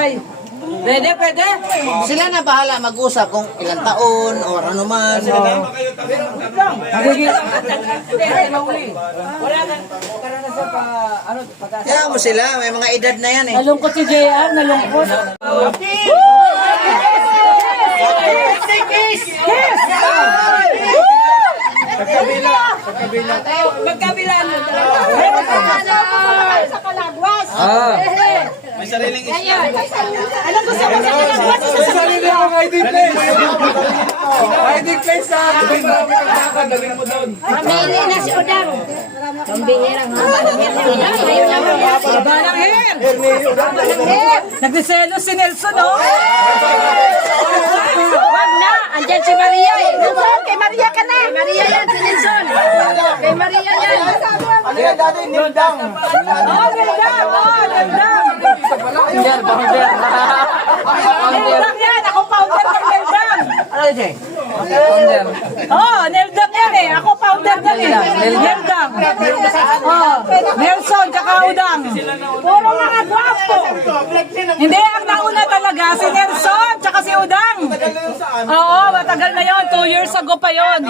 Tatay. Pwede, pwede. Sila na bahala mag-usap kung ilang taon o ano man. Magiging... Kaya mo sila, may mga edad na yan eh. Nalungkot si JR, nalungkot. Pagkabila. Pagkabila. Sa Kalagwas. May sariling isla. Anong gusto mo sa Kalagwas? May sariling ang hiding place. Hiding place sa akin. Marami kang sakad. Dalhin mo doon. Pamili na si Udang. Pambihirang Ngayon lang ang Aba ng hair. Nagsiselos si Nelson, oh. Wag na. Andyan si Maria eh. Nelson, kay Maria ka na. Kay Maria yan, si Nelson. Kay Maria yan. Ano yan dati? Nildang. Oh, gandang. Oh, gandang. Neldang yan. Ako founder ng Neldang. Ano yun? Oh, Neldang yan eh. Ako founder ng Neldang. Oh, Nelson, tsaka Udang. Puro mga gwapo. Hindi, ang nauna talaga si Nelson, tsaka si Udang. Oo, matagal na yon. 2 years ago pa yon.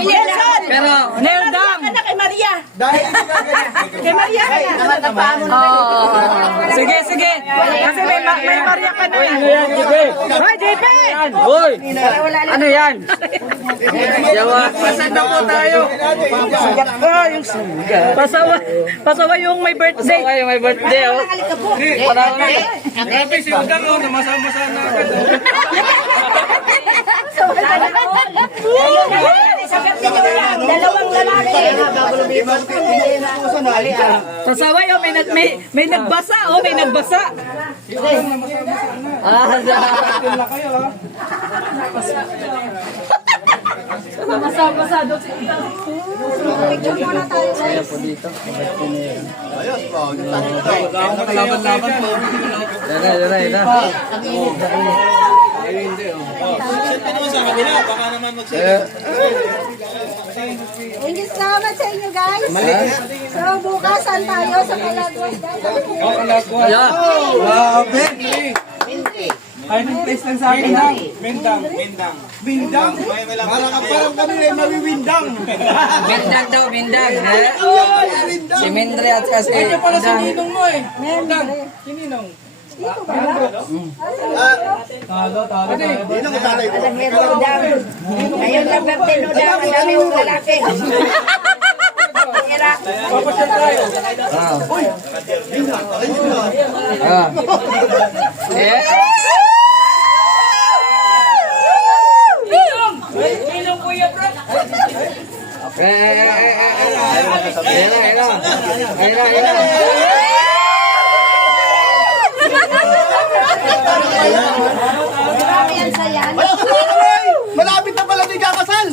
Pero, Neldang. Anak kay Maria. Dahil Kay Maria ka na. Oh, sige, sige. Kasi may Maria ka na. Hoy, JP! Hoy! Ano yan? Yawa. Saan na po tayo? Pasawa yung may birthday. Ay, may birthday, oh. grabe si Udang oh, namasama-sama na agad. Dalawang lalaki. Pasawa yung may nagbasa, oh, may nagbasa. Masama-basa doon si Picture muna tayo. Laban-laban po. Yan. Siyempre naman sa kabila, baka naman magsabi. Thank you so much sa inyo guys. So bukasan tayo sa Kalagwas guys. Grabe! Hiding place lang sa akin ha. Mindang. Parang kami ay mawiwindang. Bindang daw, bindang. Si Mindre at kasi... Ito pala si Ninong mo eh. Mindang. Si Ninong. Talo. Ninong ang tatay ko. Ngayon lang birthday no daw. Ang dami yung lalaki. Papasyal tayo. Marami yan sa yan. Malapit na pala di kakasal.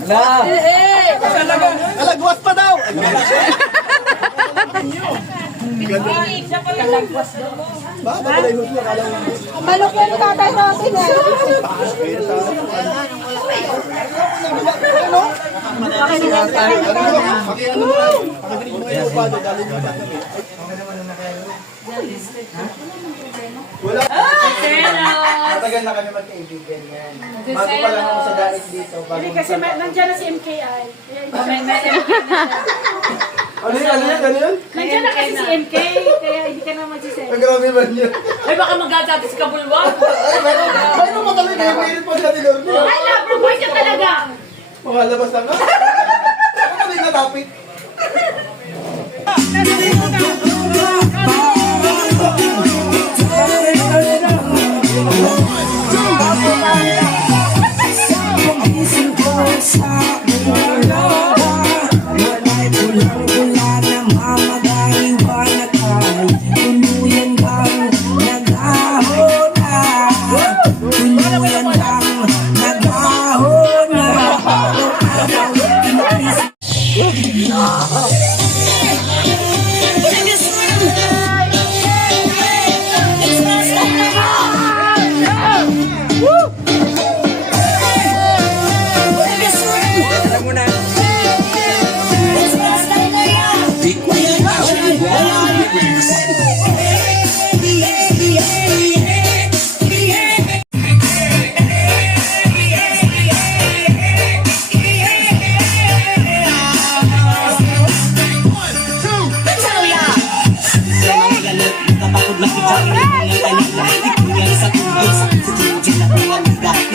Kalagwas pa daw. Malok yung tatay natin eh. Wala. Matagal na kami magkaibigan yan. Bago pa lang ako sa daig dito. Hindi kasi nandiyan na si MKI. Ano yun? Nandiyan na kasi si MK, kaya hindi ka na magsisend. Ang grabe man yun. Ay, baka magagabi si Kabulwang. Ay, mo talaga yung pilit po siya ni Lorne. I love you, boy ka talaga. Pangalabas lang nga. Ako talaga natapit. Biggest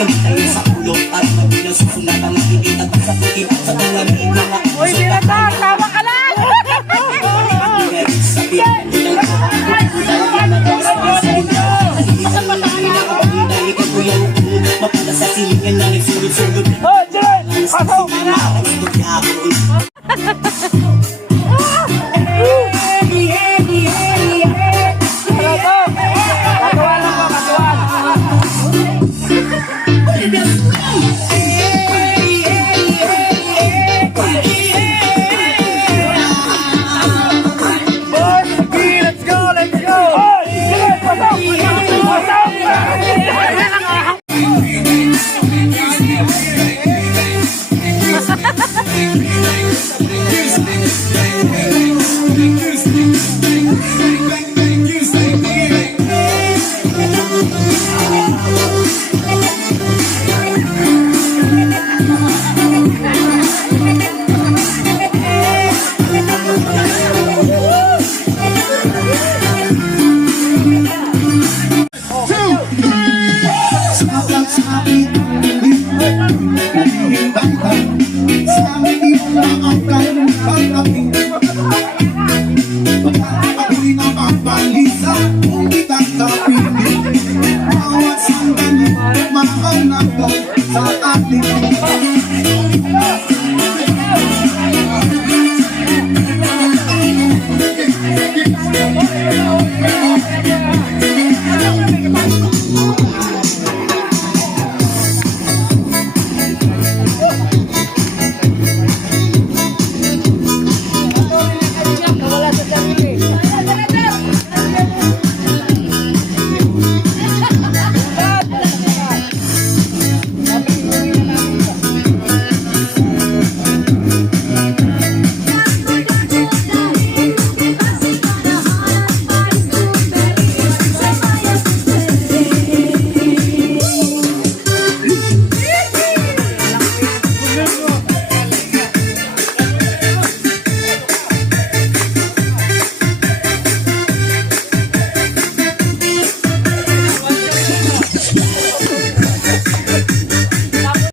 Kamitay sa ulo at mabilang susulat ang nakikita at sa puti sa tuwari mga Uy, Binata, tama ka lang! sabi ng mapala sa silingan na